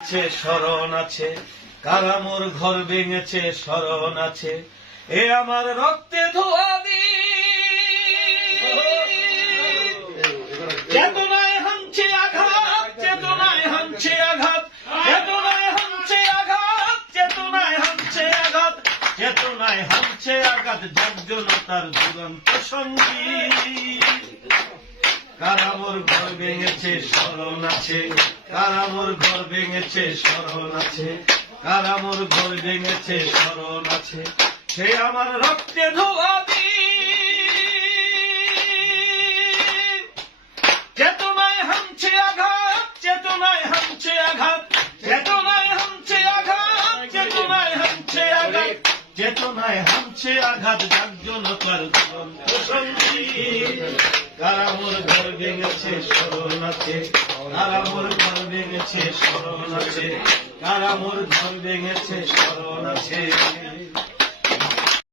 আছে স্মরণ আছে। কারা মোর ঘর ভেঙেছে স্মরণ আছে। এ আমার রক্তে ধোয়া দি চেতনায় হানছে আঘাত। চেতনায় হানছে আঘাত, জাগজনতার দুরন্ত সঙ্গী। কারামোর ঘর ভেঙেছে, স্মরণ আছে। কারামোর ঘর ভেঙেছে, স্মরণ আছে। কারামোর ঘর ভেঙেছে, স্মরণ আছে। সে আমার রক্তে ধোয়া। চেতনায় হামছে আঘাত, চেতনায় হামছে আঘাত। চেতনায় হামছে আঘাত, চেতনায় হামছে আঘাত। চেতনায় হামছে আঘাত জাগজনতার দুরন্ত সঙ্গী কারামোর ঘর ভেঙেছে স্মরণ আছে কারামোর ঘর ভেঙেছে স্মরণ আছে কারামোর ঘর ভেঙেছে স্মরণ আছে